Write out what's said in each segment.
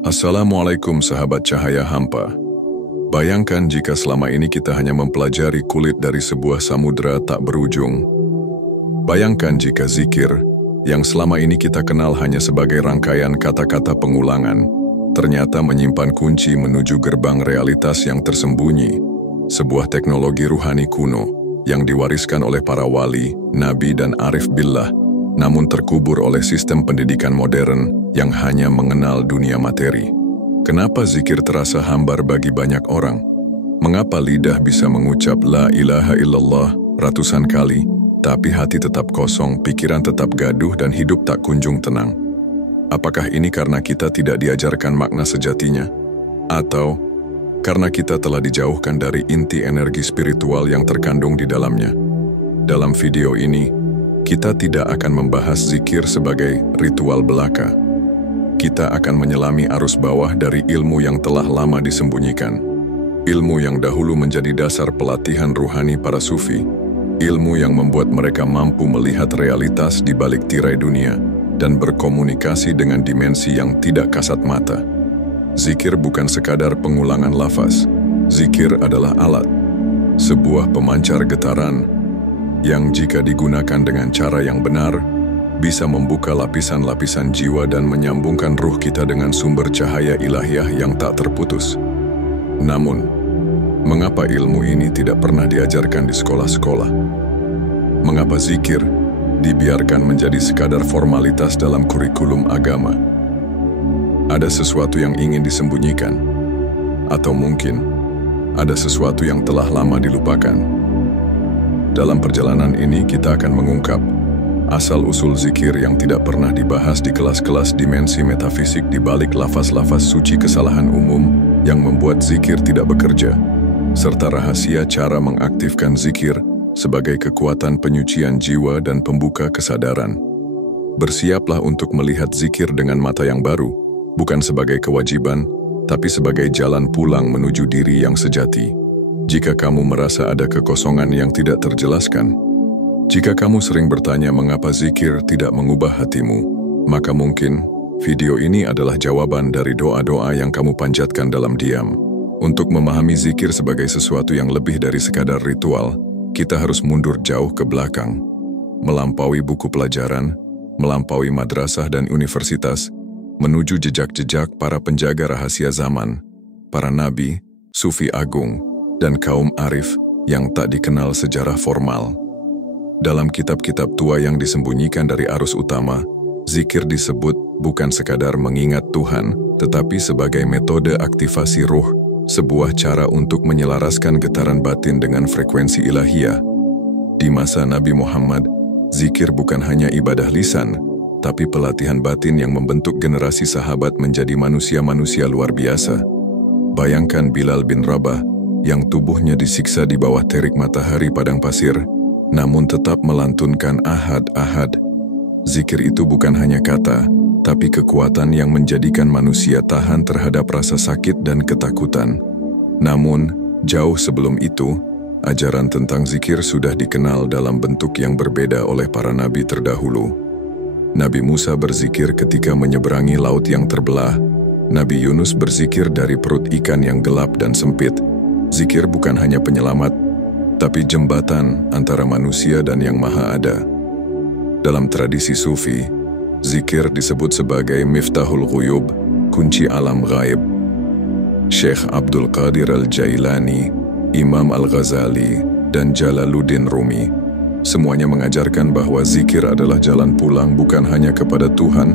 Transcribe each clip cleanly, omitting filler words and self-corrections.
Assalamualaikum sahabat cahaya hampa. Bayangkan jika selama ini kita hanya mempelajari kulit dari sebuah samudera tak berujung. Bayangkan jika zikir, yang selama ini kita kenal hanya sebagai rangkaian kata-kata pengulangan, ternyata menyimpan kunci menuju gerbang realitas yang tersembunyi, sebuah teknologi ruhani kuno yang diwariskan oleh para wali, nabi dan arif billah, namun terkubur oleh sistem pendidikan modern yang hanya mengenal dunia materi. Kenapa zikir terasa hambar bagi banyak orang? Mengapa lidah bisa mengucap la ilaha illallah ratusan kali, tapi hati tetap kosong, pikiran tetap gaduh dan hidup tak kunjung tenang? Apakah ini karena kita tidak diajarkan makna sejatinya? Atau karena kita telah dijauhkan dari inti energi spiritual yang terkandung di dalamnya? Dalam video ini, kita tidak akan membahas zikir sebagai ritual belaka. Kita akan menyelami arus bawah dari ilmu yang telah lama disembunyikan. Ilmu yang dahulu menjadi dasar pelatihan ruhani para sufi. Ilmu yang membuat mereka mampu melihat realitas di balik tirai dunia dan berkomunikasi dengan dimensi yang tidak kasat mata. Zikir bukan sekadar pengulangan lafaz. Zikir adalah alat, sebuah pemancar getaran yang jika digunakan dengan cara yang benar, bisa membuka lapisan-lapisan jiwa dan menyambungkan ruh kita dengan sumber cahaya ilahiyah yang tak terputus. Namun, mengapa ilmu ini tidak pernah diajarkan di sekolah-sekolah? Mengapa zikir dibiarkan menjadi sekadar formalitas dalam kurikulum agama? Ada sesuatu yang ingin disembunyikan, atau mungkin ada sesuatu yang telah lama dilupakan. Dalam perjalanan ini kita akan mengungkap asal-usul zikir yang tidak pernah dibahas di kelas-kelas dimensi metafisik di balik lafaz-lafaz suci kesalahan umum yang membuat zikir tidak bekerja, serta rahasia cara mengaktifkan zikir sebagai kekuatan penyucian jiwa dan pembuka kesadaran. Bersiaplah untuk melihat zikir dengan mata yang baru, bukan sebagai kewajiban, tapi sebagai jalan pulang menuju diri yang sejati. Jika kamu merasa ada kekosongan yang tidak terjelaskan, jika kamu sering bertanya mengapa zikir tidak mengubah hatimu, maka mungkin video ini adalah jawaban dari doa-doa yang kamu panjatkan dalam diam. Untuk memahami zikir sebagai sesuatu yang lebih dari sekadar ritual, kita harus mundur jauh ke belakang, melampaui buku pelajaran, melampaui madrasah dan universitas, menuju jejak-jejak para penjaga rahasia zaman, para nabi, sufi agung, dan kaum arif yang tak dikenal sejarah formal. Dalam kitab-kitab tua yang disembunyikan dari arus utama, zikir disebut bukan sekadar mengingat Tuhan, tetapi sebagai metode aktivasi ruh, sebuah cara untuk menyelaraskan getaran batin dengan frekuensi ilahiyah. Di masa Nabi Muhammad, zikir bukan hanya ibadah lisan, tapi pelatihan batin yang membentuk generasi sahabat menjadi manusia-manusia luar biasa. Bayangkan Bilal bin Rabah, yang tubuhnya disiksa di bawah terik matahari padang pasir, namun tetap melantunkan ahad-ahad. Zikir itu bukan hanya kata, tapi kekuatan yang menjadikan manusia tahan terhadap rasa sakit dan ketakutan. Namun, jauh sebelum itu, ajaran tentang zikir sudah dikenal dalam bentuk yang berbeda oleh para nabi terdahulu. Nabi Musa berzikir ketika menyeberangi laut yang terbelah. Nabi Yunus berzikir dari perut ikan yang gelap dan sempit. Zikir bukan hanya penyelamat, tapi jembatan antara manusia dan yang maha ada. Dalam tradisi sufi, zikir disebut sebagai miftahul ghuyub, kunci alam gaib. Syekh Abdul Qadir Al-Jailani, Imam Al-Ghazali, dan Jalaluddin Rumi, semuanya mengajarkan bahwa zikir adalah jalan pulang bukan hanya kepada Tuhan,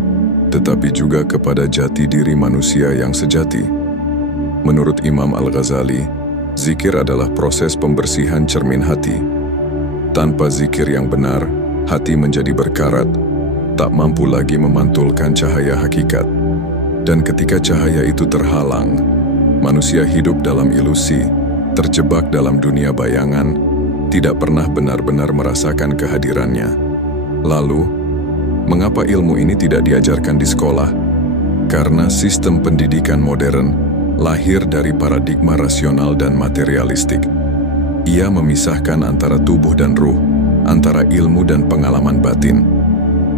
tetapi juga kepada jati diri manusia yang sejati. Menurut Imam Al-Ghazali, zikir adalah proses pembersihan cermin hati. Tanpa zikir yang benar, hati menjadi berkarat, tak mampu lagi memantulkan cahaya hakikat. Dan ketika cahaya itu terhalang, manusia hidup dalam ilusi, terjebak dalam dunia bayangan, tidak pernah benar-benar merasakan kehadirannya. Lalu, mengapa ilmu ini tidak diajarkan di sekolah? Karena sistem pendidikan modern lahir dari paradigma rasional dan materialistik. Ia memisahkan antara tubuh dan ruh, antara ilmu dan pengalaman batin.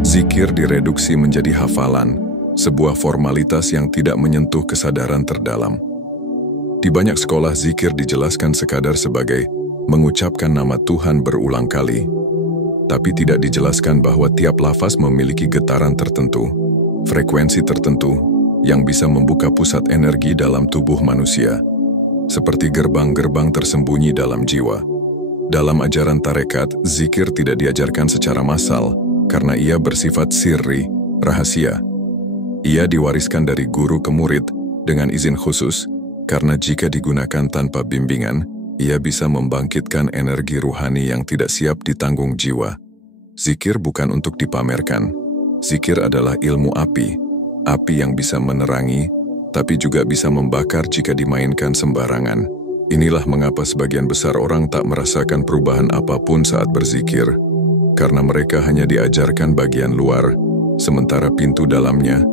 Zikir direduksi menjadi hafalan, sebuah formalitas yang tidak menyentuh kesadaran terdalam. Di banyak sekolah, zikir dijelaskan sekadar sebagai mengucapkan nama Tuhan berulang kali, tapi tidak dijelaskan bahwa tiap lafaz memiliki getaran tertentu, frekuensi tertentu, yang bisa membuka pusat energi dalam tubuh manusia, seperti gerbang-gerbang tersembunyi dalam jiwa. Dalam ajaran tarekat, zikir tidak diajarkan secara massal karena ia bersifat sirri, rahasia. Ia diwariskan dari guru ke murid dengan izin khusus, karena jika digunakan tanpa bimbingan, ia bisa membangkitkan energi ruhani yang tidak siap ditanggung jiwa. Zikir bukan untuk dipamerkan. Zikir adalah ilmu api yang bisa menerangi, tapi juga bisa membakar jika dimainkan sembarangan. Inilah mengapa sebagian besar orang tak merasakan perubahan apapun saat berzikir, karena mereka hanya diajarkan bagian luar, sementara pintu dalamnya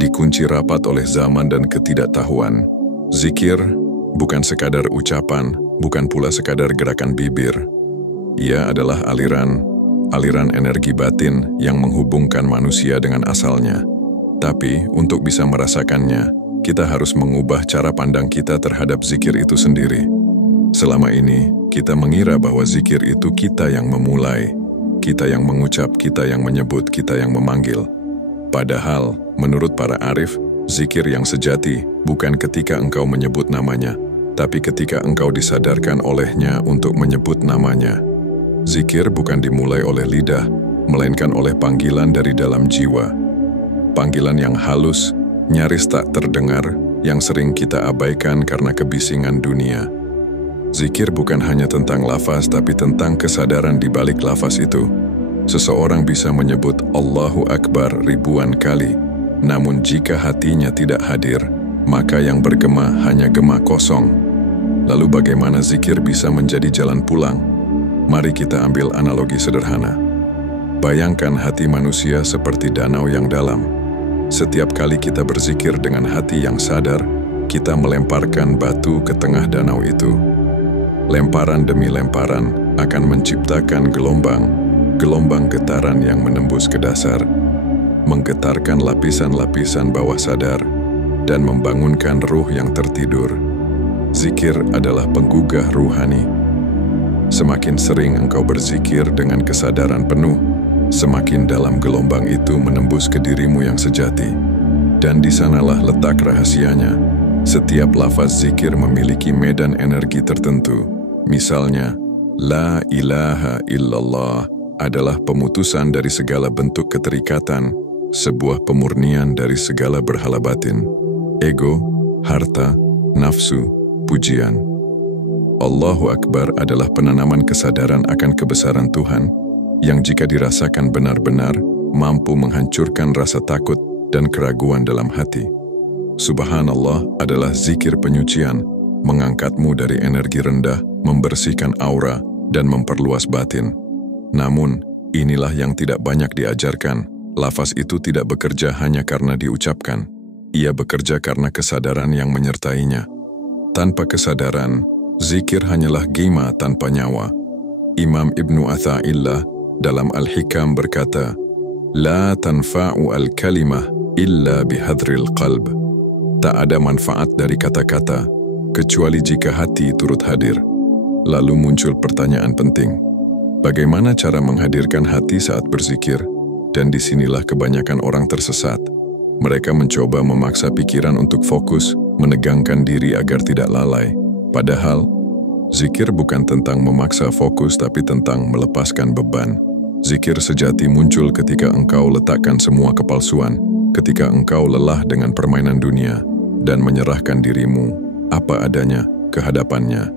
dikunci rapat oleh zaman dan ketidaktahuan. Zikir bukan sekadar ucapan, bukan pula sekadar gerakan bibir. Ia adalah aliran energi batin yang menghubungkan manusia dengan asalnya. Tapi untuk bisa merasakannya, kita harus mengubah cara pandang kita terhadap zikir itu sendiri. Selama ini, kita mengira bahwa zikir itu kita yang memulai, kita yang mengucap, kita yang menyebut, kita yang memanggil. Padahal, menurut para arif, zikir yang sejati bukan ketika engkau menyebut namanya, tapi ketika engkau disadarkan olehnya untuk menyebut namanya. Zikir bukan dimulai oleh lidah, melainkan oleh panggilan dari dalam jiwa. Panggilan yang halus, nyaris tak terdengar, yang sering kita abaikan karena kebisingan dunia. Zikir bukan hanya tentang lafaz, tapi tentang kesadaran di balik lafaz itu. Seseorang bisa menyebut Allahu Akbar ribuan kali, namun jika hatinya tidak hadir, maka yang bergema hanya gema kosong. Lalu bagaimana zikir bisa menjadi jalan pulang? Mari kita ambil analogi sederhana. Bayangkan hati manusia seperti danau yang dalam. Setiap kali kita berzikir dengan hati yang sadar, kita melemparkan batu ke tengah danau itu. Lemparan demi lemparan akan menciptakan gelombang getaran yang menembus ke dasar, menggetarkan lapisan-lapisan bawah sadar, dan membangunkan ruh yang tertidur. Zikir adalah penggugah ruhani. Semakin sering engkau berzikir dengan kesadaran penuh, semakin dalam gelombang itu menembus ke dirimu yang sejati. Dan di sanalah letak rahasianya. Setiap lafaz zikir memiliki medan energi tertentu. Misalnya, La ilaha illallah adalah pemutusan dari segala bentuk keterikatan, sebuah pemurnian dari segala berhala batin, ego, harta, nafsu, pujian. Allahu Akbar adalah penanaman kesadaran akan kebesaran Tuhan, yang jika dirasakan benar-benar mampu menghancurkan rasa takut dan keraguan dalam hati. Subhanallah adalah zikir penyucian, mengangkatmu dari energi rendah, membersihkan aura, dan memperluas batin. Namun, inilah yang tidak banyak diajarkan. Lafaz itu tidak bekerja hanya karena diucapkan. Ia bekerja karena kesadaran yang menyertainya. Tanpa kesadaran, zikir hanyalah gema tanpa nyawa. Imam Ibnu Atha'illah dalam Al-Hikam berkata, La tanfa'u al-kalimah illa bihadril qalb. Tak ada manfaat dari kata-kata, kecuali jika hati turut hadir. Lalu muncul pertanyaan penting. Bagaimana cara menghadirkan hati saat berzikir? Dan disinilah kebanyakan orang tersesat. Mereka mencoba memaksa pikiran untuk fokus, menegangkan diri agar tidak lalai. Padahal, zikir bukan tentang memaksa fokus tapi tentang melepaskan beban. Zikir sejati muncul ketika engkau letakkan semua kepalsuan, ketika engkau lelah dengan permainan dunia, dan menyerahkan dirimu, apa adanya, ke hadapannya.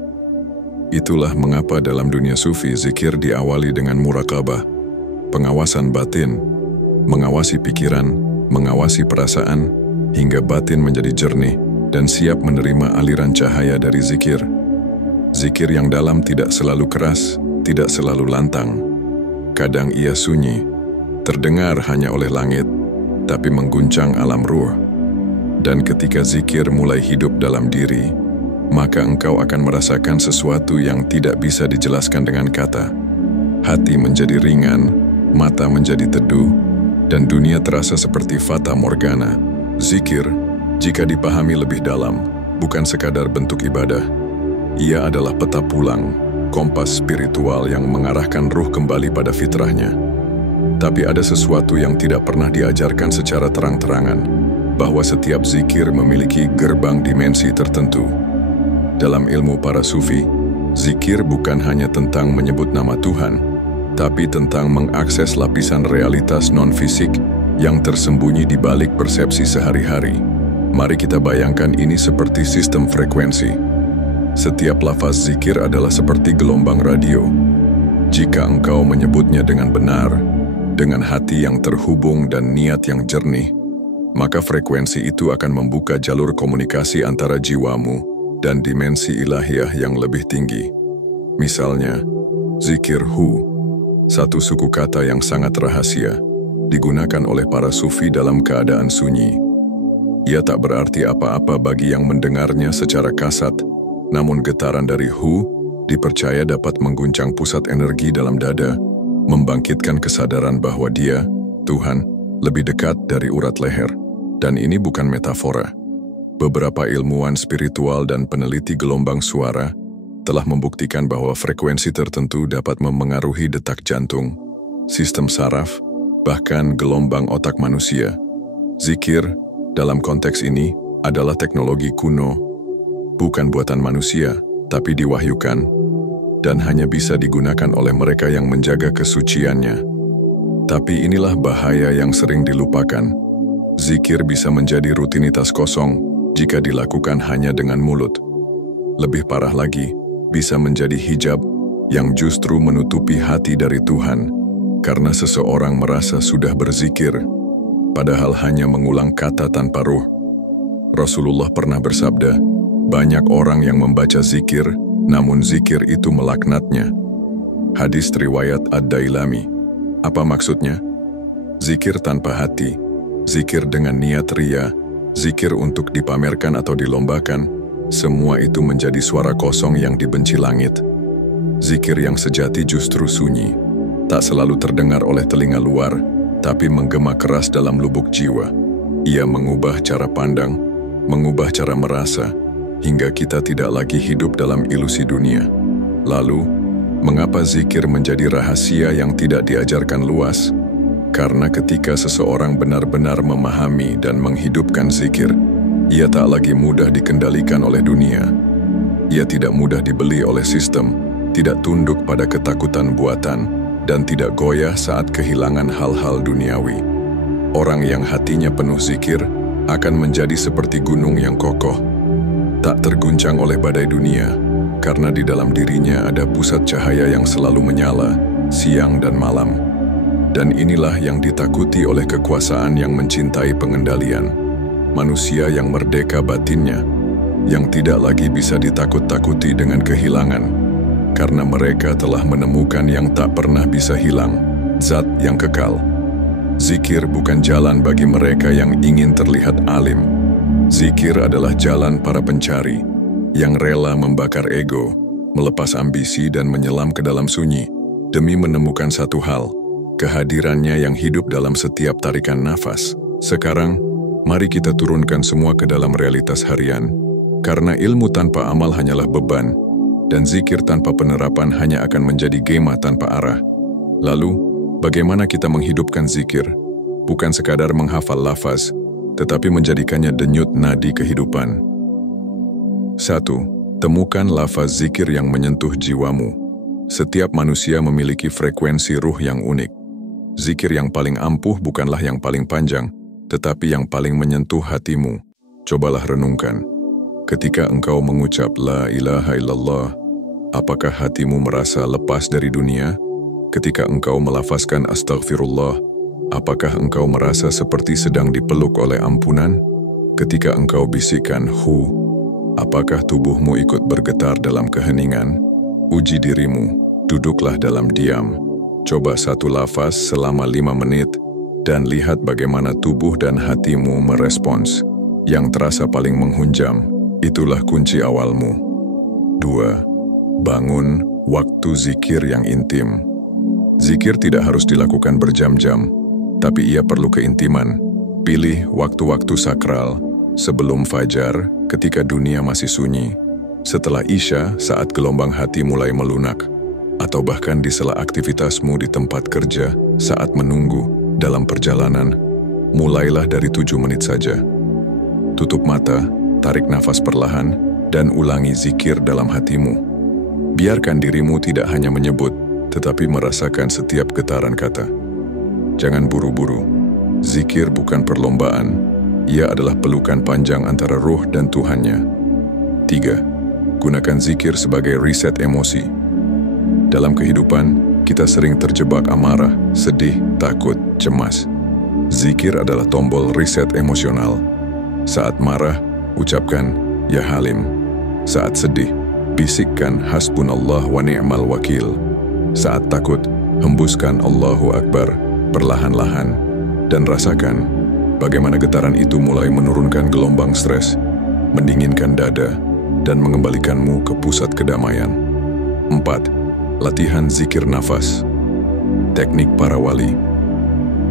Itulah mengapa dalam dunia sufi zikir diawali dengan muraqabah, pengawasan batin, mengawasi pikiran, mengawasi perasaan, hingga batin menjadi jernih dan siap menerima aliran cahaya dari zikir. Zikir yang dalam tidak selalu keras, tidak selalu lantang. Kadang ia sunyi, terdengar hanya oleh langit, tapi mengguncang alam ruh. Dan ketika zikir mulai hidup dalam diri, maka engkau akan merasakan sesuatu yang tidak bisa dijelaskan dengan kata. Hati menjadi ringan, mata menjadi teduh, dan dunia terasa seperti fata morgana, Zikir, jika dipahami lebih dalam, bukan sekadar bentuk ibadah. Ia adalah peta pulang, kompas spiritual yang mengarahkan ruh kembali pada fitrahnya. Tapi ada sesuatu yang tidak pernah diajarkan secara terang-terangan, bahwa setiap zikir memiliki gerbang dimensi tertentu. Dalam ilmu para sufi, zikir bukan hanya tentang menyebut nama Tuhan, tapi tentang mengakses lapisan realitas non-fisik yang tersembunyi di balik persepsi sehari-hari. Mari kita bayangkan ini seperti sistem frekuensi. Setiap lafaz zikir adalah seperti gelombang radio. Jika engkau menyebutnya dengan benar, dengan hati yang terhubung dan niat yang jernih, maka frekuensi itu akan membuka jalur komunikasi antara jiwamu dan dimensi ilahiyah yang lebih tinggi. Misalnya, zikir hu, satu suku kata yang sangat rahasia, digunakan oleh para sufi dalam keadaan sunyi. Ia tak berarti apa-apa bagi yang mendengarnya secara kasat, namun getaran dari hu dipercaya dapat mengguncang pusat energi dalam dada, membangkitkan kesadaran bahwa dia, Tuhan, lebih dekat dari urat leher. Dan ini bukan metafora. Beberapa ilmuwan spiritual dan peneliti gelombang suara telah membuktikan bahwa frekuensi tertentu dapat memengaruhi detak jantung, sistem saraf, bahkan gelombang otak manusia. Zikir, dalam konteks ini, adalah teknologi kuno, bukan buatan manusia, tapi diwahyukan, dan hanya bisa digunakan oleh mereka yang menjaga kesuciannya. Tapi inilah bahaya yang sering dilupakan. Zikir bisa menjadi rutinitas kosong jika dilakukan hanya dengan mulut. Lebih parah lagi, bisa menjadi hijab yang justru menutupi hati dari Tuhan, karena seseorang merasa sudah berzikir, padahal hanya mengulang kata tanpa ruh. Rasulullah pernah bersabda, banyak orang yang membaca zikir, namun zikir itu melaknatnya. Hadis riwayat Ad-Dailami. Apa maksudnya? Zikir tanpa hati, zikir dengan niat riya, zikir untuk dipamerkan atau dilombakan, semua itu menjadi suara kosong yang dibenci langit. Zikir yang sejati justru sunyi, tak selalu terdengar oleh telinga luar, tapi menggema keras dalam lubuk jiwa. Ia mengubah cara pandang, mengubah cara merasa, hingga kita tidak lagi hidup dalam ilusi dunia. Lalu, mengapa zikir menjadi rahasia yang tidak diajarkan luas? Karena ketika seseorang benar-benar memahami dan menghidupkan zikir, ia tak lagi mudah dikendalikan oleh dunia. Ia tidak mudah dibeli oleh sistem, tidak tunduk pada ketakutan buatan, dan tidak goyah saat kehilangan hal-hal duniawi. Orang yang hatinya penuh zikir akan menjadi seperti gunung yang kokoh, tak terguncang oleh badai dunia, karena di dalam dirinya ada pusat cahaya yang selalu menyala, siang dan malam. Dan inilah yang ditakuti oleh kekuasaan yang mencintai pengendalian. Manusia yang merdeka batinnya, yang tidak lagi bisa ditakut-takuti dengan kehilangan, karena mereka telah menemukan yang tak pernah bisa hilang, zat yang kekal. Zikir bukan jalan bagi mereka yang ingin terlihat alim. Zikir adalah jalan para pencari, yang rela membakar ego, melepas ambisi dan menyelam ke dalam sunyi, demi menemukan satu hal, kehadirannya yang hidup dalam setiap tarikan nafas. Sekarang, mari kita turunkan semua ke dalam realitas harian, karena ilmu tanpa amal hanyalah beban, dan zikir tanpa penerapan hanya akan menjadi gema tanpa arah. Lalu, bagaimana kita menghidupkan zikir? Bukan sekadar menghafal lafaz, tetapi menjadikannya denyut nadi kehidupan. 1. Temukan lafaz zikir yang menyentuh jiwamu. Setiap manusia memiliki frekuensi ruh yang unik. Zikir yang paling ampuh bukanlah yang paling panjang, tetapi yang paling menyentuh hatimu. Cobalah renungkan. Ketika engkau mengucap La ilaha illallah, apakah hatimu merasa lepas dari dunia? Ketika engkau melafazkan Astaghfirullah, apakah engkau merasa seperti sedang dipeluk oleh ampunan? Ketika engkau bisikkan Hu, apakah tubuhmu ikut bergetar dalam keheningan? Uji dirimu, duduklah dalam diam. Coba satu lafaz selama 5 menit, dan lihat bagaimana tubuh dan hatimu merespons. Yang terasa paling menghunjam, itulah kunci awalmu. 2. Bangun waktu zikir yang intim. Zikir tidak harus dilakukan berjam-jam, tapi ia perlu keintiman. Pilih waktu-waktu sakral, sebelum fajar, ketika dunia masih sunyi, setelah isya saat gelombang hati mulai melunak, atau bahkan di sela aktivitasmu di tempat kerja saat menunggu dalam perjalanan, mulailah dari 7 menit saja. Tutup mata, tarik nafas perlahan, dan ulangi zikir dalam hatimu. Biarkan dirimu tidak hanya menyebut, tetapi merasakan setiap getaran kata. Jangan buru-buru. Zikir bukan perlombaan, ia adalah pelukan panjang antara ruh dan Tuhannya. 3. Gunakan zikir sebagai reset emosi. Dalam kehidupan, kita sering terjebak amarah, sedih, takut, cemas. Zikir adalah tombol reset emosional. Saat marah, ucapkan, Ya Halim. Saat sedih, bisikkan Hasbunallah wa ni'mal wakil. Saat takut, hembuskan Allahu Akbar perlahan-lahan dan rasakan bagaimana getaran itu mulai menurunkan gelombang stres, mendinginkan dada, dan mengembalikanmu ke pusat kedamaian. 4. Latihan zikir nafas. Teknik para wali.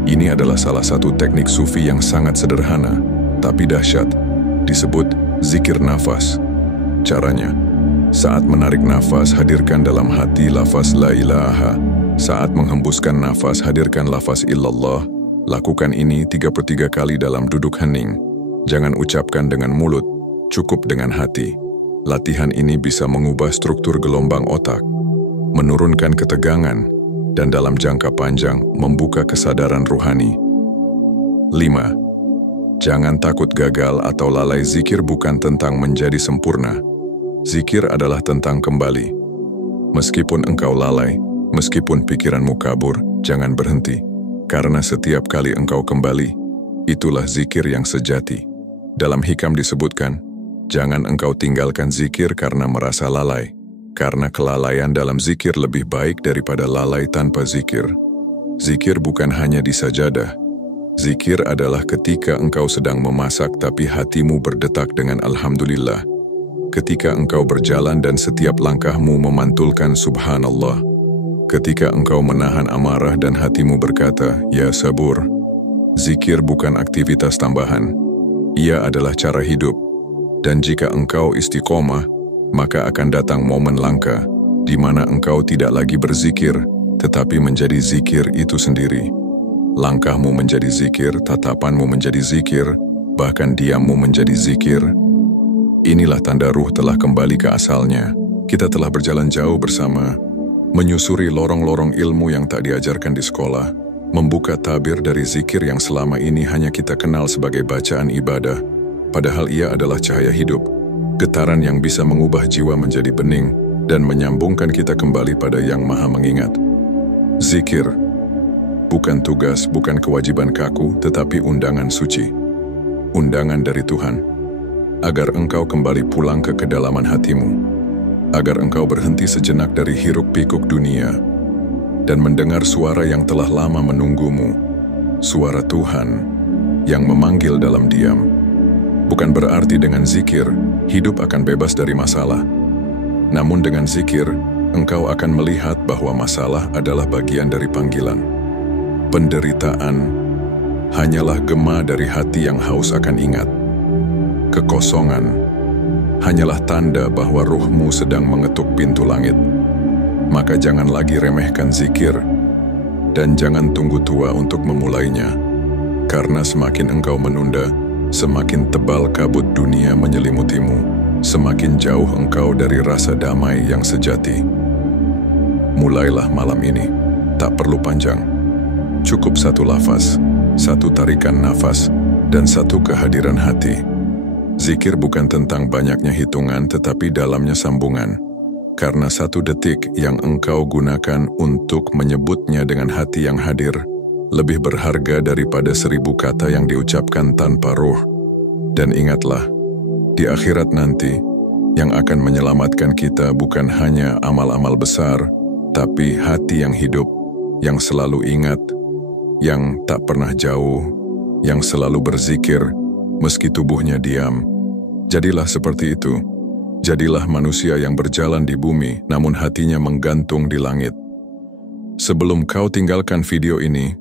Ini adalah salah satu teknik sufi yang sangat sederhana, tapi dahsyat. Disebut zikir nafas. Caranya, saat menarik nafas, hadirkan dalam hati lafaz la ilaha. Saat menghembuskan nafas, hadirkan lafaz illallah. Lakukan ini 3/3 kali dalam duduk hening. Jangan ucapkan dengan mulut, cukup dengan hati. Latihan ini bisa mengubah struktur gelombang otak, menurunkan ketegangan, dan dalam jangka panjang membuka kesadaran ruhani. 5. Jangan takut gagal atau lalai. Zikir bukan tentang menjadi sempurna. Zikir adalah tentang kembali. Meskipun engkau lalai, meskipun pikiranmu kabur, jangan berhenti. Karena setiap kali engkau kembali, itulah zikir yang sejati. Dalam hikam disebutkan, jangan engkau tinggalkan zikir karena merasa lalai, karena kelalaian dalam zikir lebih baik daripada lalai tanpa zikir. Zikir bukan hanya di sajadah. Zikir adalah ketika engkau sedang memasak tapi hatimu berdetak dengan Alhamdulillah. Ketika engkau berjalan dan setiap langkahmu memantulkan Subhanallah. Ketika engkau menahan amarah dan hatimu berkata, Ya Sabur. Zikir bukan aktivitas tambahan. Ia adalah cara hidup. Dan jika engkau istiqomah, maka akan datang momen langka, di mana engkau tidak lagi berzikir, tetapi menjadi zikir itu sendiri. Langkahmu menjadi zikir, tatapanmu menjadi zikir, bahkan diammu menjadi zikir. Inilah tanda ruh telah kembali ke asalnya. Kita telah berjalan jauh bersama, menyusuri lorong-lorong ilmu yang tak diajarkan di sekolah, membuka tabir dari zikir yang selama ini hanya kita kenal sebagai bacaan ibadah, padahal ia adalah cahaya hidup, getaran yang bisa mengubah jiwa menjadi bening dan menyambungkan kita kembali pada Yang Maha Mengingat. Zikir bukan tugas, bukan kewajiban kaku, tetapi undangan suci. Undangan dari Tuhan, agar engkau kembali pulang ke kedalaman hatimu, agar engkau berhenti sejenak dari hiruk-pikuk dunia dan mendengar suara yang telah lama menunggumu, suara Tuhan yang memanggil dalam diam. Bukan berarti dengan zikir, hidup akan bebas dari masalah. Namun dengan zikir, engkau akan melihat bahwa masalah adalah bagian dari panggilan. Penderitaan hanyalah gema dari hati yang haus akan ingat. Kekosongan hanyalah tanda bahwa ruhmu sedang mengetuk pintu langit. Maka jangan lagi remehkan zikir, dan jangan tunggu tua untuk memulainya. Karena semakin engkau menunda, semakin tebal kabut dunia menyelimutimu, semakin jauh engkau dari rasa damai yang sejati. Mulailah malam ini, tak perlu panjang. Cukup satu lafaz, satu tarikan nafas, dan satu kehadiran hati. Zikir bukan tentang banyaknya hitungan, tetapi dalamnya sambungan. Karena satu detik yang engkau gunakan untuk menyebutnya dengan hati yang hadir, lebih berharga daripada 1000 kata yang diucapkan tanpa ruh. Dan ingatlah, di akhirat nanti, yang akan menyelamatkan kita bukan hanya amal-amal besar, tapi hati yang hidup, yang selalu ingat, yang tak pernah jauh, yang selalu berzikir, meski tubuhnya diam. Jadilah seperti itu. Jadilah manusia yang berjalan di bumi, namun hatinya menggantung di langit. Sebelum kau tinggalkan video ini,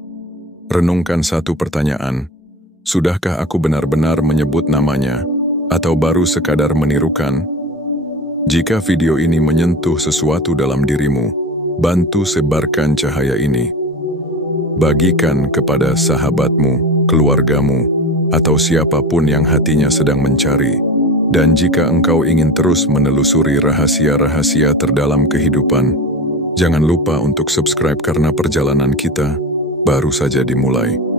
renungkan satu pertanyaan. Sudahkah aku benar-benar menyebut namanya, atau baru sekadar menirukan? Jika video ini menyentuh sesuatu dalam dirimu, bantu sebarkan cahaya ini. Bagikan kepada sahabatmu, keluargamu, atau siapapun yang hatinya sedang mencari. Dan jika engkau ingin terus menelusuri rahasia-rahasia terdalam kehidupan, jangan lupa untuk subscribe karena perjalanan kita baru saja dimulai.